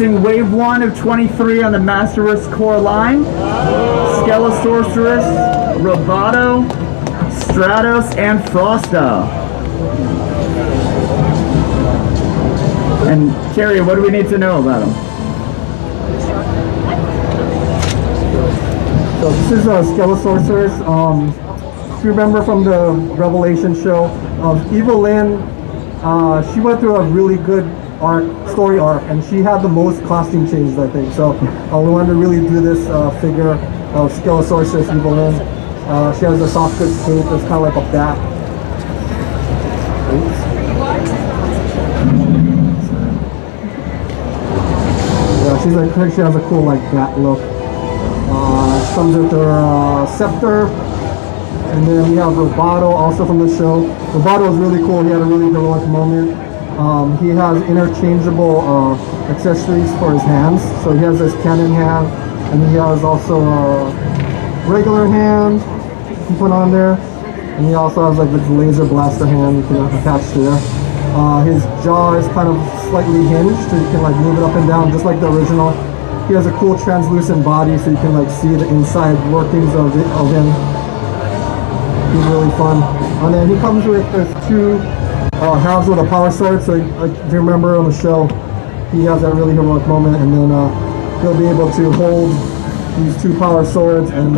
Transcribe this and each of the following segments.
Introducing Wave 1 of 23 on the Masterverse core line. Skelesorceress, Roboto, Stratos, and Frosta. And Terry, what do we need to know about them? So this is a Skelesorceress. If you remember from the Revelation show of Evil-Lyn, she went through a really good story arc, and she had the most costume changes, I think. So we wanted to really do this figure of Skelesorceress Evil-Lyn. She has a soft goods cape that's kind of like a bat. Oops. Yeah, she has a cool like bat look. She comes with her scepter, and then we have Roboto also from the show. Roboto is really cool. He had a really heroic moment. He has interchangeable accessories for his hands. So he has this cannon hand, and he has also a regular hand you can put on there. And he also has like this laser blaster hand you can attach to there. His jaw is kind of slightly hinged, so you can like move it up and down just like the original. He has a cool translucent body, so you can like see the inside workings of him. He's really fun. And then he comes with this two halves with a power sword, so like, if you remember on the show, he has that really heroic moment, and then he'll be able to hold these two power swords, and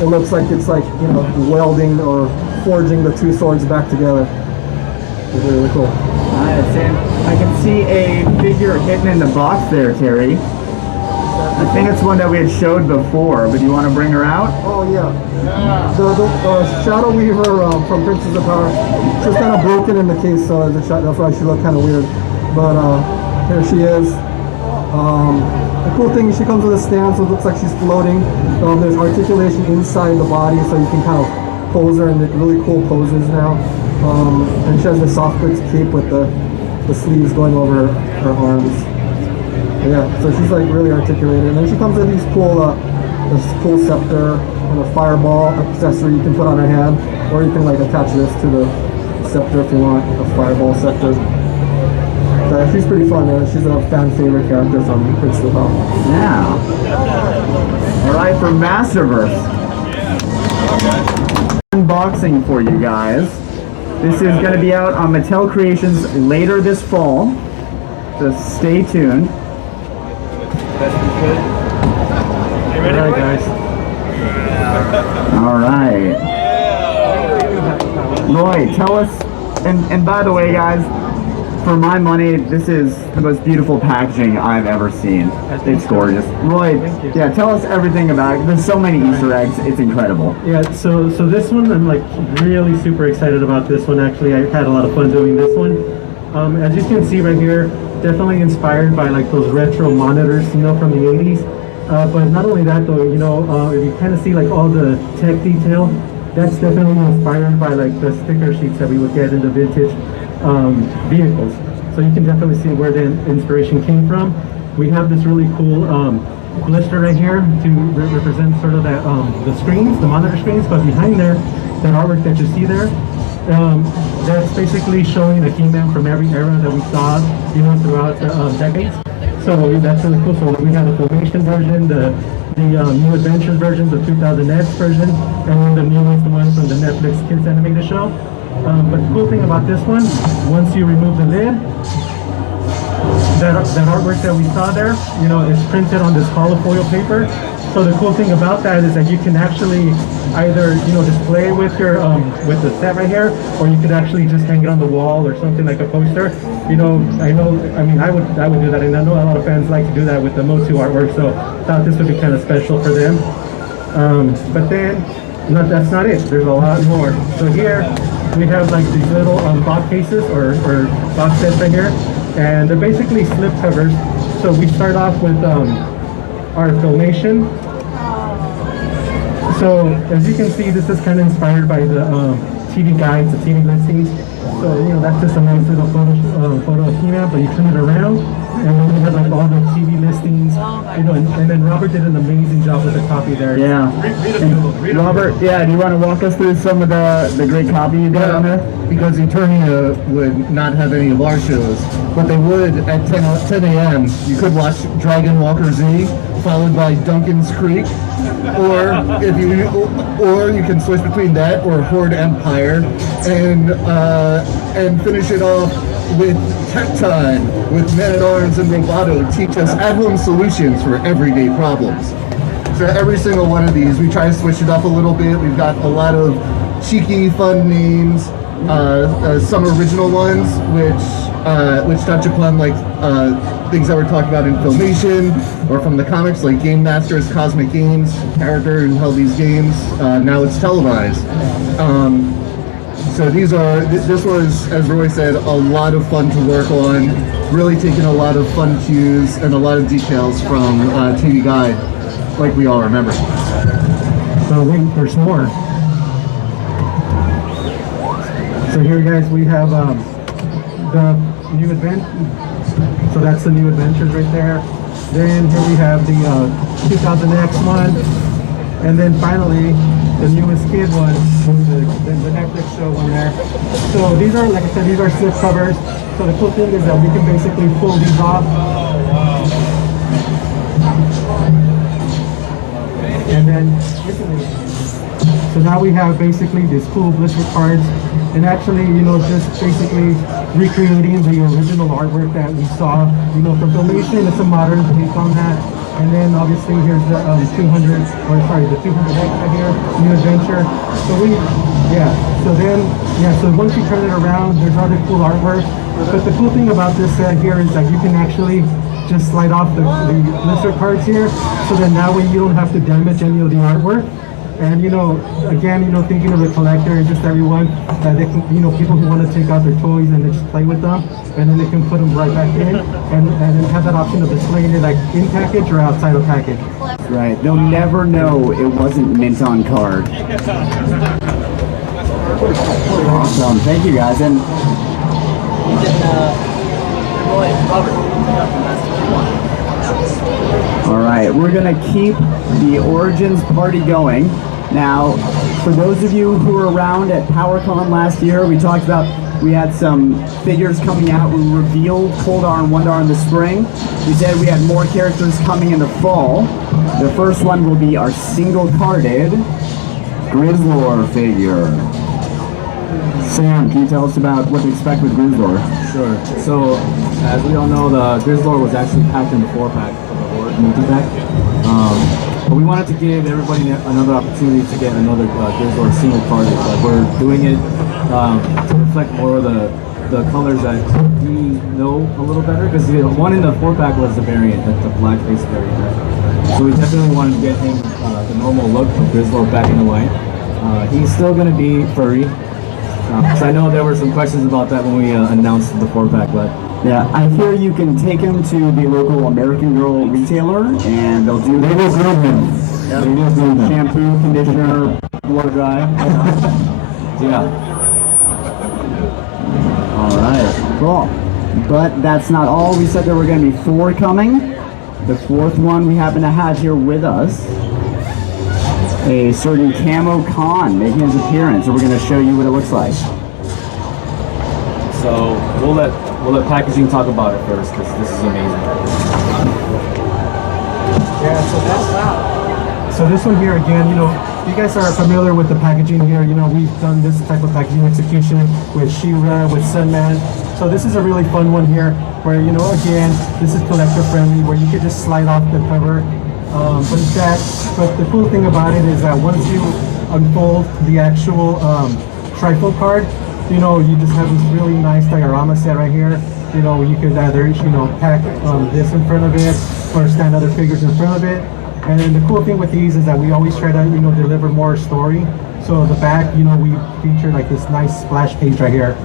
it looks like it's like, you know, welding or forging the two swords back together. It's really cool. Nice, and I can see a figure hidden in the box there, Terry. I think it's one that we had showed before, but you want to bring her out? Oh yeah. The Shadow Weaver from Princess of Power. She was kind of broken in the case, so that's why she looked kind of weird. But here she is. The cool thing, she comes with a stand, so it looks like she's floating. There's articulation inside the body, so you can kind of pose her in really cool poses now. And she has the soft goods cape with the sleeves going over her arms. Yeah, so she's like really articulated, and then she comes with these cool, this cool scepter and a fireball accessory you can put on her hand, or you can like attach this to the scepter if you want, a fireball scepter. So she's pretty fun. She's a fan favorite character from Princess of Power. Yeah. All right, for Masterverse. Unboxing for you guys. This is going to be out on Mattel Creations later this fall, so stay tuned. Alright guys. Alright. Roy, tell us, and by the way guys, for my money, this is the most beautiful packaging I've ever seen. It's gorgeous. Roy, yeah, tell us everything about it. There's so many Easter eggs, it's incredible. Yeah, so this one, I'm like really super excited about this one. Actually, I had a lot of fun doing this one. As you can see right here, definitely inspired by like those retro monitors, you know, from the 80s. But not only that though, you know, if you kind of see like all the tech detail, that's definitely inspired by like the sticker sheets that we would get in the vintage vehicles. So you can definitely see where the inspiration came from. We have this really cool blister right here to represent sort of that the screens, the monitor screens, but behind there, that artwork that you see there, that's basically showing a He-Man from every era that we saw, you know, throughout the decades. So that's really cool. So we have the Formation version, the New Adventures version, the 2000X version, and then the newest one from the Netflix Kids animated show. But the cool thing about this one, once you remove the lid, that artwork that we saw there, you know, it's printed on this hollow foil paper. So the cool thing about that is that you can actually either, you know, display with your with the set right here, or you could actually just hang it on the wall or something like a poster. You know, I mean, I would do that, and I know a lot of fans like to do that with the MOTU artwork. So I thought this would be kind of special for them. But then, that's not it. There's a lot more. So here we have like these little box cases or box sets right here, and they're basically slip covers. So we start off with our Filmation. So as you can see, this is kind of inspired by the TV guides, the TV listings. So, you know, that's just a nice little photo of He-Man, but you turn it around and then we had like all the TV listings, you know, and then Robert did an amazing job with the copy there. Yeah. And Robert, yeah, do you want to walk us through some of the great copy you got on there? Because Eternia would not have any of our shows, but they would at 10 a.m. You could watch Dragon Walker Z, followed by Duncan's Creek, or you can switch between that or Horde Empire, and finish it off with Tech Time with Men at Arms and Roboto teach us at-home solutions for everyday problems. So every single one of these, we try to switch it up a little bit. We've got a lot of cheeky, fun names, some original ones, which touch upon like things that were talked about in Filmation or from the comics, like Game Master's Cosmic Games, character who held these games. Now it's televised. So this was, as Roy said, a lot of fun to work on, really taking a lot of fun cues and a lot of details from TV Guide, like we all remember. So wait, there's more. So here, guys, we have the new adventure. So that's the new adventures right there. Then here we have the 2000X one, and then finally the newest kid one, the Netflix show one there. So these are, like I said, these are slip covers. So the cool thing is that we can basically pull these off. And then, so now we have basically these cool blister cards, and actually, you know, just basically recreating the original artwork that we saw, you know, from Filmation. It's a modern take on that. And then obviously here's the 200, or sorry, the 200X right here, new adventure. So so once you turn it around, there's other cool artwork. But the cool thing about this set here is that you can actually just slide off the blister cards here, so that now you don't have to damage any of the artwork. And you know, again, you know, thinking of the collector and just everyone, that they can, you know, people who want to take out their toys and they just play with them, and then they can put them right back in, and then have that option of displaying it like in package or outside of package. Right, they'll never know it wasn't mint on card. Awesome, thank you guys. And all right, we're gonna keep the Origins party going. Now, for those of you who were around at PowerCon last year, we talked about, we had some figures coming out. We revealed Coldar and Wondar in the spring. We said we had more characters coming in the fall. The first one will be our single-carded Grizzlor figure. Sam, can you tell us about what to expect with Grizzlor? Sure. So, as we all know, the Grizzlor was actually packed in the 4-pack of the Horde multi-pack. But we wanted to give everybody another opportunity to get another Grizzlor single carded. We're doing it to reflect more of the colors that we know a little better. Because the one in the 4-pack was the variant, the black face variant. So we definitely wanted to get him the normal look of Grizzlor back in the white. He's still going to be furry. So I know there were some questions about that when we announced the 4-pack, but yeah, I hear you can take him to the local American Girl retailer, and they will groom him. Yep. They will groom him. Shampoo, conditioner, blow dry. yeah. All right, cool. But that's not all. We said there were going to be 4 coming. The 4th one we happen to have here with us, a certain Camo Khan making his appearance, so we're going to show you what it looks like. So we'll let packaging talk about it first, because this is amazing. Yeah, so that's that. So this one here again, you know, you guys are familiar with the packaging here. You know, we've done this type of packaging execution with She-Ra, with Sunman. So this is a really fun one here, where, you know, again, this is collector friendly, where you could just slide off the cover. But the cool thing about it is that once you unfold the actual trifold card, you know, you just have this really nice diorama set right here. You know, you could either, you know, pack this in front of it or stand other figures in front of it. And then the cool thing with these is that we always try to, you know, deliver more story. So the back, you know, we feature like this nice splash page right here.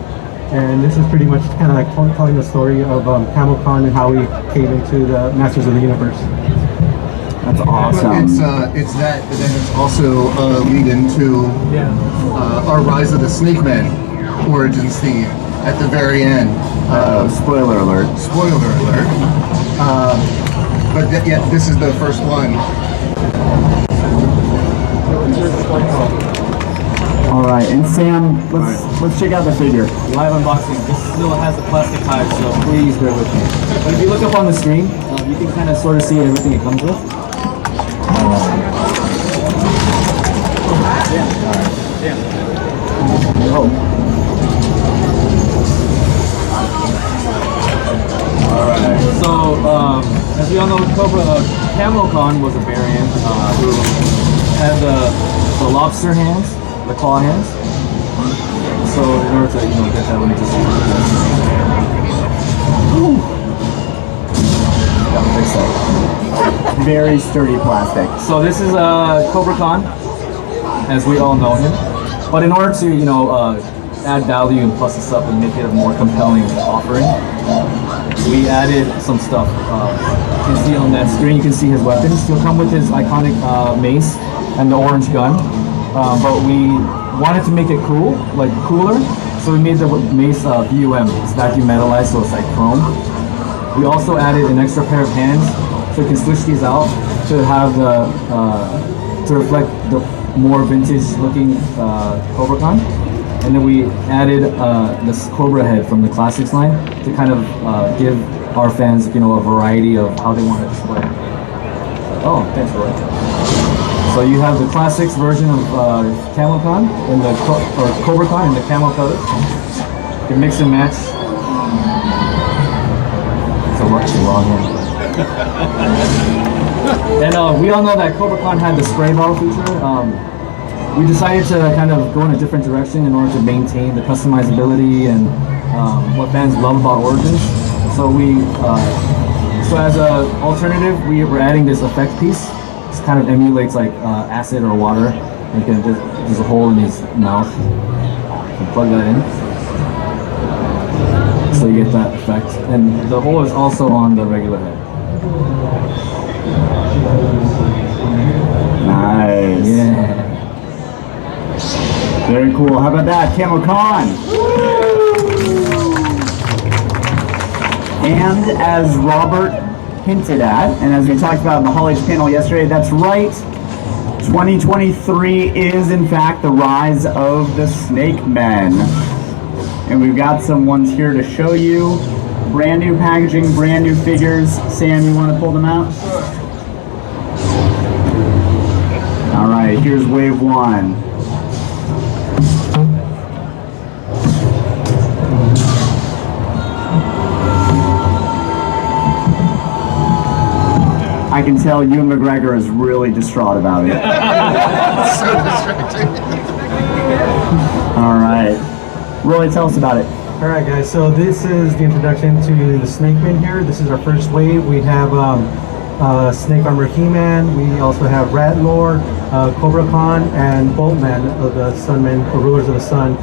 And this is pretty much kind of like telling the story of Camo Khan and how he came into the Masters of the Universe. That's awesome. It's that, but then it's also lead into our Rise of the Snake Men Origins theme at the very end. Spoiler alert. Spoiler alert. But yeah, this is the first one. All right, and Sam, let's check out the figure. Live unboxing. This still has the plastic tag, so please bear with me. But if you look up on the screen, you can kind of sort of see everything it comes with. Alright, so as we all know, Camo Khan was a variant who had the lobster hands, the claw hands. So in order to get that, let me just fix that. Very sturdy plastic. So this is Cobra Khan, as we all know him. But in order to add value and plus this up and make it a more compelling offering, we added some stuff. You can see on that screen, you can see his weapons. He'll come with his iconic mace and the orange gun. But we wanted to make it cool, like cooler. So we made the mace VUM. It's vacuum metallized, so it's like chrome. We also added an extra pair of hands, so you can switch these out to have to reflect the more vintage looking Cobra Khan. And then we added this Cobra head from the Classics line to kind of give our fans, a variety of how they want to display. Oh, thanks, Roy. So you have the Classics version of Camo Khan and the Cobra Khan in the camo colors. You can mix and match. It's a wrong hand. And we all know that Cobra Khan had the spray bottle feature. We decided to kind of go in a different direction in order to maintain the customizability and what fans love about Origins. So so as an alternative, we were adding this effect piece. It kind of emulates like acid or water. There's a hole in his mouth. You can plug that in. So you get that effect. And the hole is also on the regular head. Nice. Yeah. Very cool. How about that? Camo Khan. And as Robert hinted at, and as we talked about in the Hall H panel yesterday, that's right. 2023 is in fact the rise of the Snake Men. And we've got some ones here to show you. Brand new packaging, brand new figures. Sam, you want to pull them out? Sure. All right, here's wave one. I can tell Ewan McGregor is really distraught about it. So distracting. All right. Roy, tell us about it. All right, guys. So this is the introduction to the Snake Men here. This is our first wave. We have Snake Armor He-Man. We also have Rat Lord, Cobra Khan, and Boltman of the Sunmen, the Rulers of the Sun.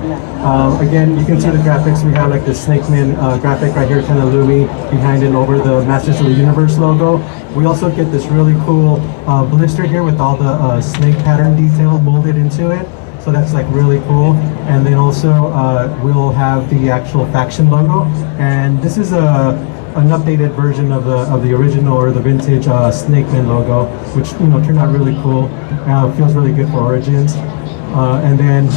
Again, you can see the graphics. We have like the Snake Men graphic right here, kind of Louis behind and over the Masters of the Universe logo. We also get this really cool blister here with all the snake pattern detail molded into it. So that's like really cool. And then also we'll have the actual faction logo. And this is an updated version of the original or the vintage Snake Men logo, which turned out really cool. Feels really good for Origins. And then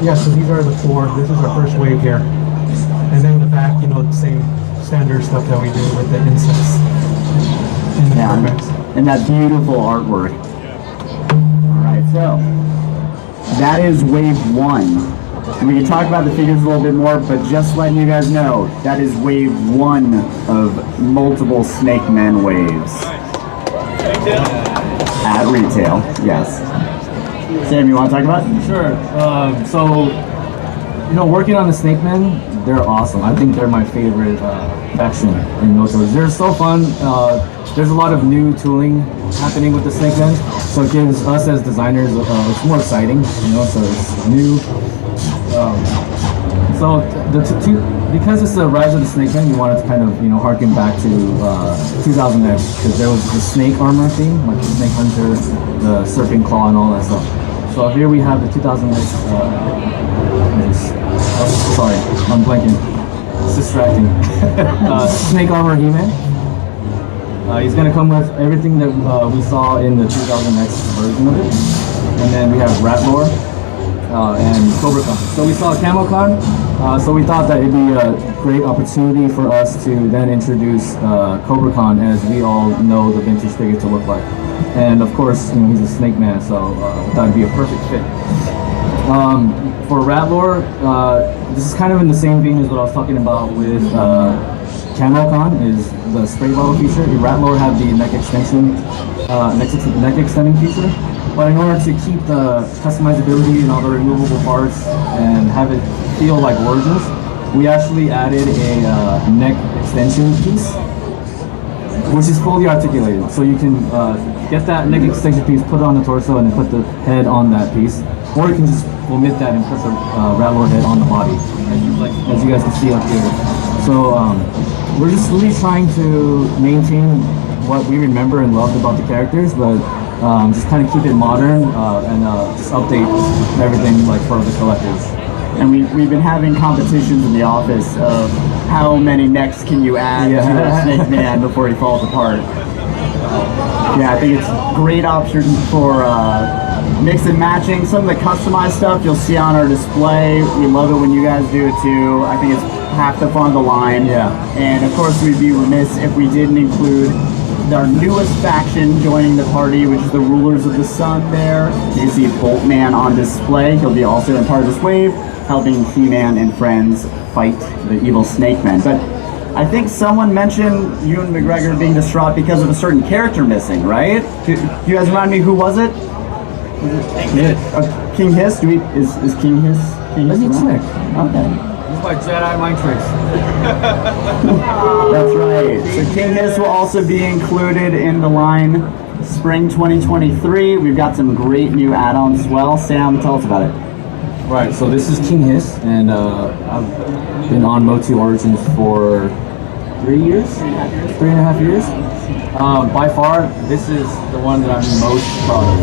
yeah, so these are the four. This is our first wave here. And then in the back, the same standard stuff that we do with the insects. And that beautiful artwork. All right, so that is wave one. We can talk about the figures a little bit more, but just letting you guys know, that is wave one of multiple Snake Men waves. At retail, yes. Sam, you want to talk about it? Sure. So, working on the Snake Men, they're awesome. I think they're my favorite faction in MOTU. They're so fun. There's a lot of new tooling happening with the Snake Men, so it gives us as designers, it's more exciting, so it's new. So because it's the rise of the Snake Men, we wanted to kind of, harken back to 2000X, because there was the snake armor theme, like the Snake Hunter, the Serpent Claw, and all that stuff. So here we have the 2000X, sorry, I'm blanking, it's distracting. Snake Armor He-Man. He's gonna come with everything that we saw in the 2000X version of it. And then we have Ratlore and Cobra Khan. So we saw Camo Khan, so we thought that it'd be a great opportunity for us to then introduce Cobra Khan, as we all know the vintage figure to look like. And of course, you know, he's a snake man, so we thought it'd be a perfect fit. For Ratlore, this is kind of in the same vein as what I was talking about with Camo Khan, is the spray bottle feature. Ratlore had the neck extension, neck extending feature, but in order to keep the customizability and all the removable parts and have it feel like Origins, we actually added a neck extension piece, which is fully articulated. So you can get that neck extension piece, put it on the torso, and then put the head on that piece. Or you can just omit that and put the Ratlore head on the body, as you guys can see up here. So we're just really trying to maintain what we remember and loved about the characters, but just kind of keep it modern and just update everything like for the collectors. And we've been having competitions in the office of how many necks can you add to a Snake Man before he falls apart. Yeah, I think it's a great option for mix and matching. Some of the customized stuff you'll see on our display. We love it when you guys do it too. I think it's half the fun of the line. Yeah. And of course, we'd be remiss if we didn't include our newest faction joining the party, which is the Rulers of the Sun there. You can see Boltman on display. He'll be also a part of this wave, helping He-Man and friends fight the evil Snake Men. But I think someone mentioned Ewan McGregor being distraught because of a certain character missing, right? Do you guys remind me, who was it? King Hiss? Is King Hiss? King Hiss around? Okay. By Jedi mind tricks. That's right. So King Hiss will also be included in the line spring 2023. We've got some great new add-ons as well. Sam, tell us about it. Right, so this is King Hiss, and I've been on MOTU Origins for 3 years? 3.5 years. By far, this is the one that I'm most proud of.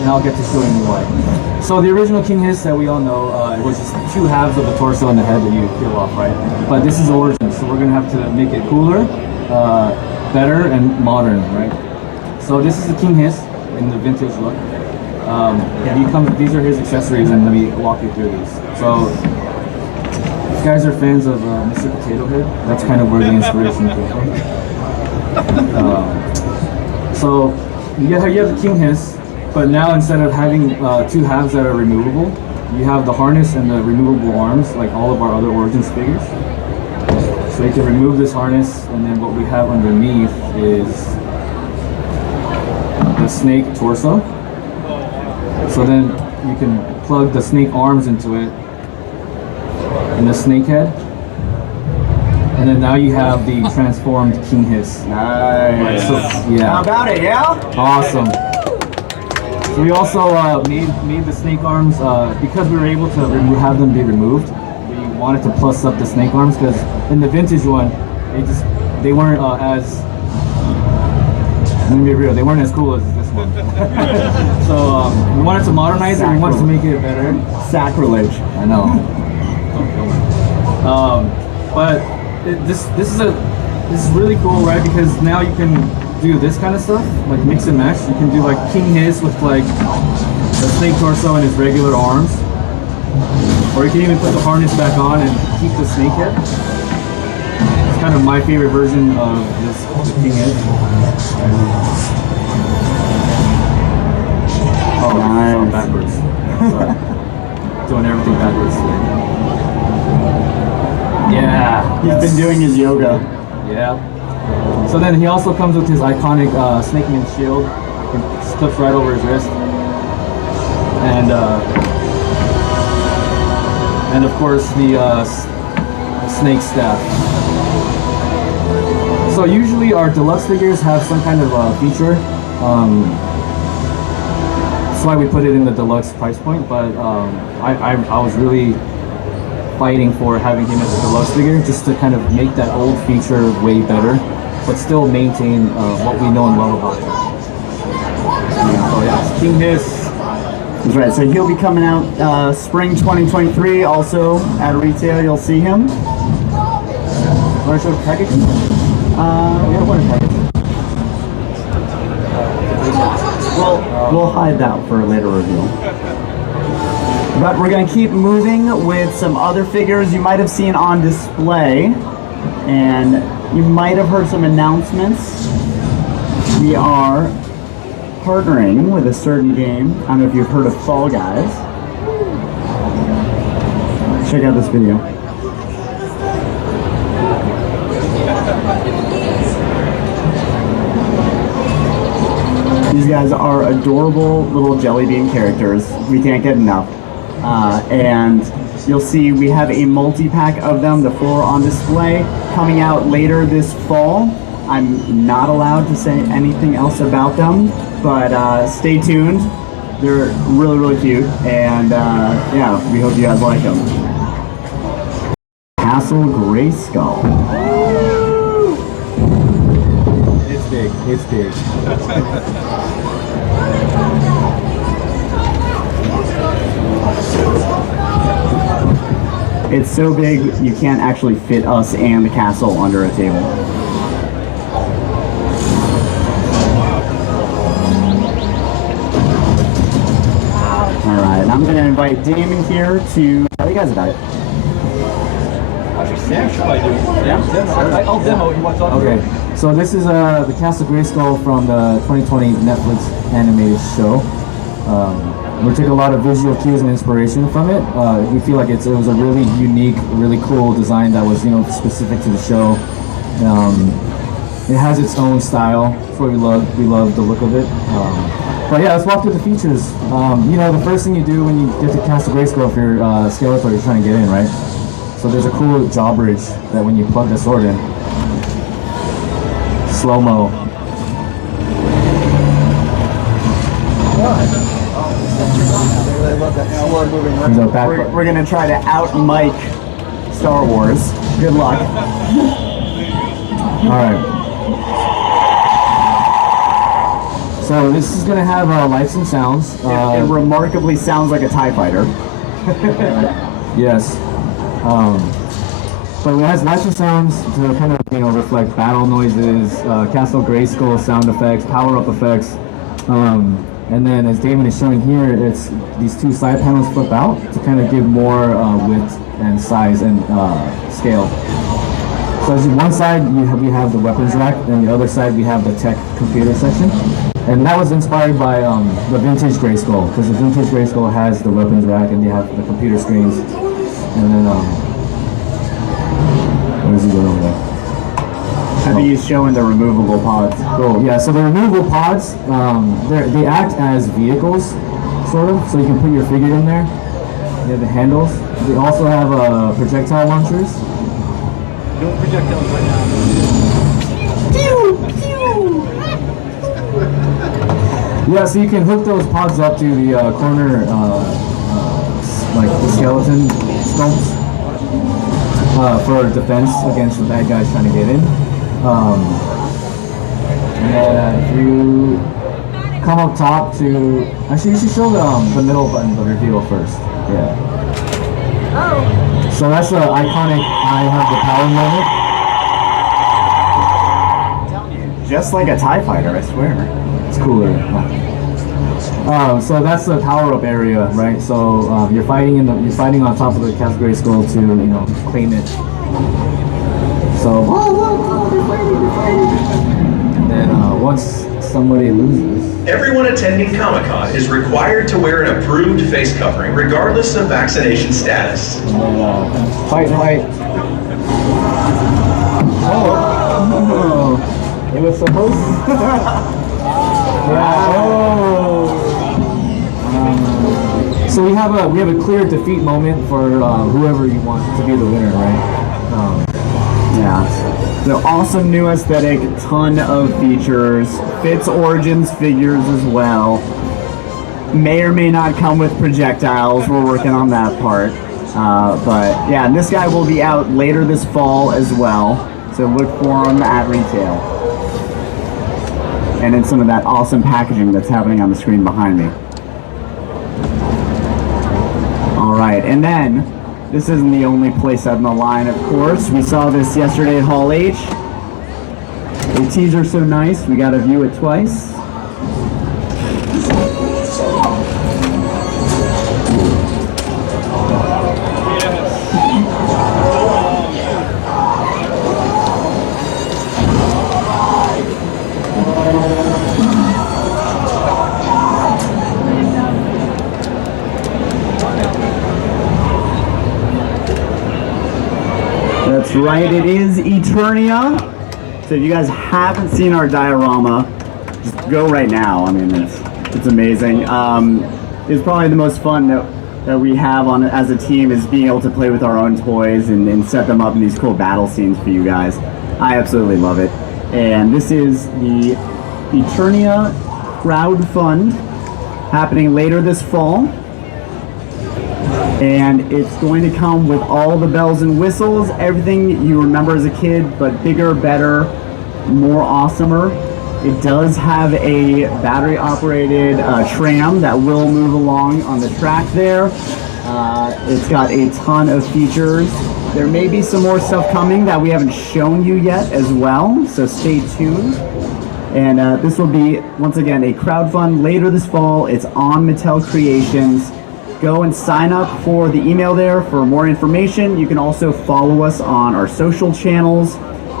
And I'll get to showing you why. So the original King Hiss that we all know, it was just 2 halves of the torso and the head that you peel off, right? But this is Origins, so we're gonna have to make it cooler, better, and modern, right? So this is the King Hiss in the vintage look. These are his accessories, and let me walk you through these. So, if you guys are fans of Mr. Potato Head, that's kind of where the inspiration came from. So, you have the King Hiss, but now instead of having 2 halves that are removable, you have the harness and the removable arms, like all of our other Origins figures. So you can remove this harness, and then what we have underneath is the snake torso. So then you can plug the snake arms into it and the snake head. And then now you have the transformed King Hiss. Nice. So, yeah. How about it, yeah? Awesome. So we also made the snake arms, because we were able to have them be removed, we wanted to plus up the snake arms, because in the vintage one, they weren't as, let me be real, they weren't as cool as this one. So we wanted to modernize it, we wanted to make it better. Sacrilege. I know. But this is really cool, right? Because now you can do this kind of stuff, like mix and match. You can do like King Hiss with like the snake torso and his regular arms, or you can even put the harness back on and keep the snake head. It's kind of my favorite version of this King Hiss. Oh, nice. Backwards. Sorry. Doing everything backwards. Yeah. He's been doing his yoga. Yeah. So then he also comes with his iconic Snake Man shield. It clips right over his wrist. And of course the snake staff. So usually our deluxe figures have some kind of feature. That's why we put it in the deluxe price point, but I was really fighting for having him as a deluxe figure, just to kind of make that old feature way better, but still maintain what we know and love about him. So yeah, it's King Hiss. That's right, so he'll be coming out spring 2023, also at retail, you'll see him. Want to show the packaging? Yeah, what package? We'll hide that for a later review. But we're gonna keep moving with some other figures you might have seen on display, and you might have heard some announcements. We are partnering with a certain game. I don't know if you've heard of Fall Guys. Check out this video. These guys are adorable little jelly bean characters. We can't get enough. And you'll see we have a multi-pack of them, the 4 on display, coming out later this fall. I'm not allowed to say anything else about them, but stay tuned. They're really, really cute, and yeah, we hope you guys like them. Castle Grayskull. It's big. It's big. It's so big you can't actually fit us and the castle under a table. Alright, I'm going to invite Damon here to tell you guys about it. I'll demo. You want to talk? Okay, so this is the Castle Grayskull from the 2020 Netflix animated show. We took a lot of visual cues and inspiration from it. We feel like it was a really unique, really cool design that was, specific to the show. It has its own style. That's what we love. We love the look of it. But yeah, let's walk through the features. The first thing you do when you get to Castle Grayskull, if you're Skeletor, you're trying to get in, right? So there's a cool jaw bridge that when you plug the sword in, slow-mo. We're going to try to out-mic Star Wars. Good luck. Alright. So this is going to have lights and sounds. It remarkably sounds like a TIE fighter. Yes. So it has lights and sounds to kind of, reflect battle noises, Castle Grayskull sound effects, power-up effects. And then as Damon is showing here, it's these 2 side panels flip out to kind of give more width and size and scale. So as one side we have the weapons rack, and the other side we have the tech computer section. And that was inspired by the vintage Grayskull, because the vintage Grayskull has the weapons rack and they have the computer screens. And then where is he going over there? I think he's showing the removable pods. Cool. Yeah, so the removable pods, they act as vehicles, sort of, so you can put your figure in there. They have the handles. They also have projectile launchers. No projectiles right now. Yeah, so you can hook those pods up to the corner, like the skeleton stumps, for defense against the bad guys trying to get in. And then if you come up top to, actually you should show the middle button of reveal first. Yeah. Oh. So that's the iconic I have the power moment. Just like a TIE fighter, I swear. It's cooler. So that's the power-up area, right? So you're fighting on top of the Castle Grayskull to claim it. So they're fighting. And then once somebody loses, everyone attending Camo Khan is required to wear an approved face covering, regardless of vaccination status. And then fight. Oh, it was supposed to. So we have a clear defeat moment for whoever you want to be the winner, right? Yeah. The awesome new aesthetic, ton of features, fits Origins figures as well. May or may not come with projectiles. We're working on that part. But yeah, and this guy will be out later this fall as well. So look for him at retail. And in some of that awesome packaging that's happening on the screen behind me. Alright, and then, this isn't the only place out in the line, of course. We saw this yesterday at Hall H. The teaser's so nice, we gotta view it twice. That's right, it is Eternia. So if you guys haven't seen our diorama, just go right now. I mean, it's amazing. It's probably the most fun that we have on as a team is being able to play with our own toys and set them up in these cool battle scenes for you guys. I absolutely love it. And this is the Eternia crowdfund happening later this fall. And it's going to come with all the bells and whistles, everything you remember as a kid, but bigger, better, more awesomer. It does have a battery-operated tram that will move along on the track there. It's got a ton of features. There may be some more stuff coming that we haven't shown you yet as well, so stay tuned. And this will be, once again, a crowdfund later this fall. It's on Mattel Creations. Go and sign up for the email there for more information. You can also follow us on our social channels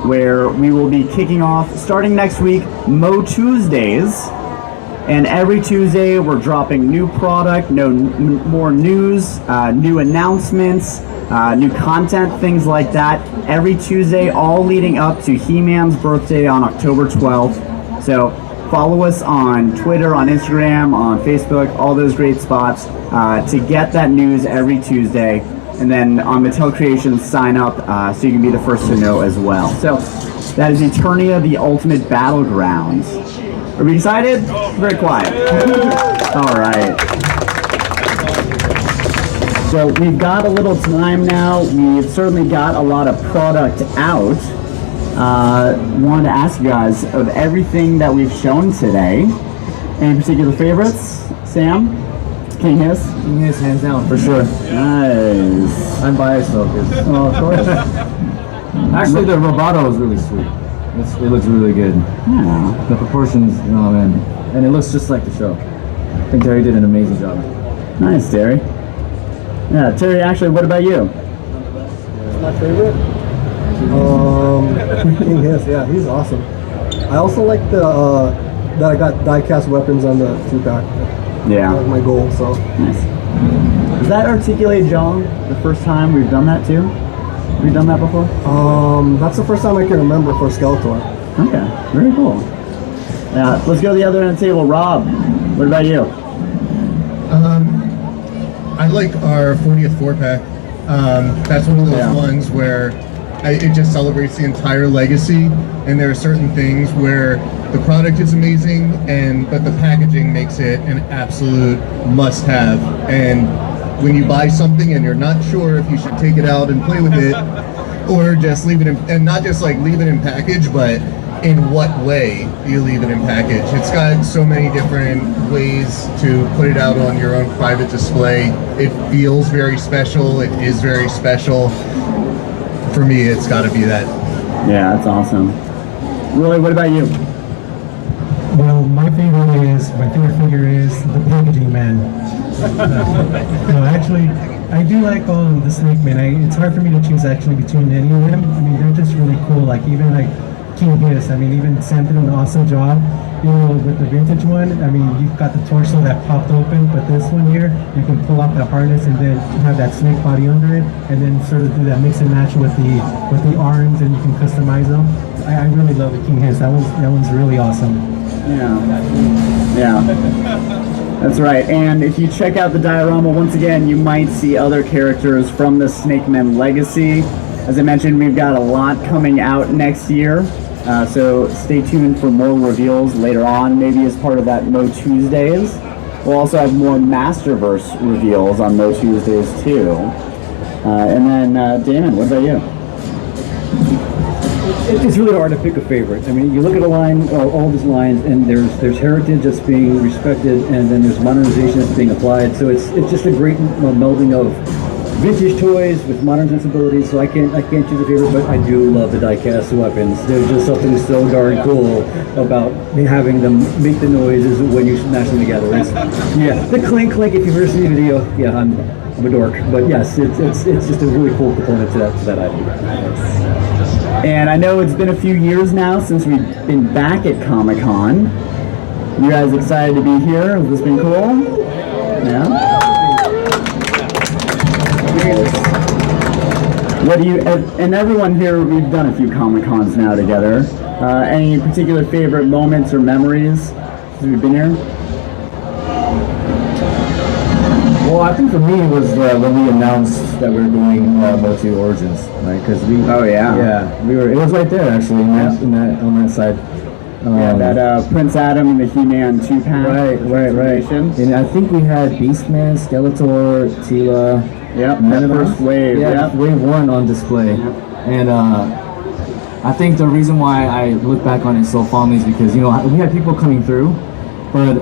where we will be kicking off, starting next week, Mo Tuesdays. And every Tuesday we're dropping new product, more news, new announcements, new content, things like that. Every Tuesday, all leading up to He-Man's birthday on October 12th. So follow us on Twitter, on Instagram, on Facebook, all those great spots to get that news every Tuesday. And then on Mattel Creations, sign up so you can be the first to know as well. So that is Eternia, the ultimate battlegrounds. Are we excited? Very quiet. All right. So we've got a little time now. We've certainly got a lot of product out. Wanted to ask you guys, of everything that we've shown today, any particular favorites? Sam? King Hiss? King Hiss, hands down. For sure. Nice. I'm biased though, because Oh, of course. actually the Roboto is really sweet. It looks really good. Yeah. The proportions, oh man. And it looks just like the show. I think Terry did an amazing job. Nice, Terry. Yeah, Terry, actually, what about you? My favorite? King Hiss, yeah, he's awesome. I also like the that I got die-cast weapons on the 2-pack. Yeah. That was my goal, so. Nice. Is that Articulate John the first time we've done that too? Have we done that before? That's the first time I can remember for Skeletor. Okay, very cool. Let's go to the other end of the table. Rob, what about you? I like our 40th 4-pack. That's one of those ones where it just celebrates the entire legacy, and there are certain things where the product is amazing, but the packaging makes it an absolute must-have. And when you buy something and you're not sure if you should take it out and play with it, or just leave it in, and not just like leave it in package, but in what way you leave it in package. It's got so many different ways to put it out on your own private display. It feels very special. It is very special. For me, it's got to be that. Yeah, that's awesome. Roy, what about you? Well, my favorite figure is the Packaging Man. No, actually, I do like all of the Snake Men. It's hard for me to choose actually between any of them. I mean, they're just really cool. Like even like King Hiss. I mean, even Sam did an awesome job. You know, with the vintage one, I mean, you've got the torso that popped open, but this one here, you can pull off the harness and then have that snake body under it, and then sort of do that mix and match with the arms, and you can customize them. I really love the King Hiss. That one's really awesome. Yeah. That's right. And if you check out the diorama, once again, you might see other characters from the Snake Men legacy. As I mentioned, we've got a lot coming out next year. So stay tuned for more reveals later on, maybe as part of that Mo Tuesdays. We'll also have more Masterverse reveals on Mo Tuesdays too. And then, Damon, what about you? It's really hard to pick a favorite. I mean, you look at a line, all these lines, and there's heritage that's being respected, and then there's modernization that's being applied. So it's just a great melding of vintage toys with modern sensibilities, so I can't choose a favorite, but I do love the die-cast weapons. There's just something so darn cool about having them make the noises when you smash them together. Yeah, the clink clink. If you've ever seen the video, yeah, I'm a dork, but yes, it's just a really cool component to that item. And I know it's been a few years now since we've been back at Camo Khan. You guys excited to be here? Has this been cool? Yeah. What do you, and everyone here, we've done a few Camo Khans now together. Any particular favorite moments or memories since we've been here? Well, I think for me it was when we announced that we were doing MOTU Origins, right? Because we. Oh yeah. Yeah, we were. It was right there actually, on that side. Yeah, that Prince Adam and the He-Man 2-pack. Right. And I think we had Beastman, Skeletor, Tila. Yep. That first wave. Yeah, wave 1 on display. Yep. And I think the reason why I look back on it so fondly is because we had people coming through, but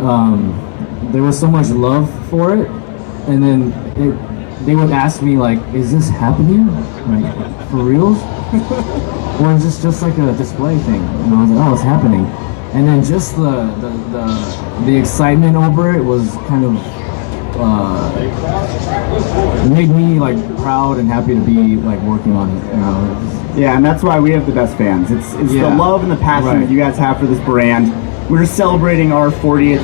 there was so much love for it, and then they would ask me like, "Is this happening? Like for reals?" Or is this just like a display thing? And I was like, oh, it's happening. And then just the excitement over it was kind of made me like proud and happy to be like working on it. Yeah, and that's why we have the best fans. It's the love and the passion that you guys have for this brand. We're just celebrating our 40th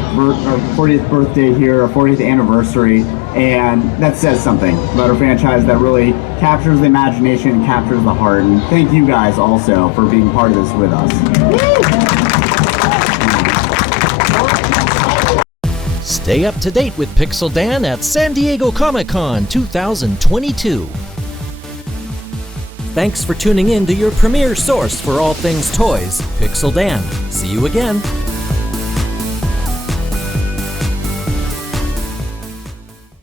birthday here, our 40th anniversary, and that says something about our franchise that really captures the imagination and captures the heart. And thank you guys also for being part of this with us. Stay up to date with Pixel Dan at San Diego Comic-Con 2022. Thanks for tuning in to your premier source for all things toys, Pixel Dan. See you again.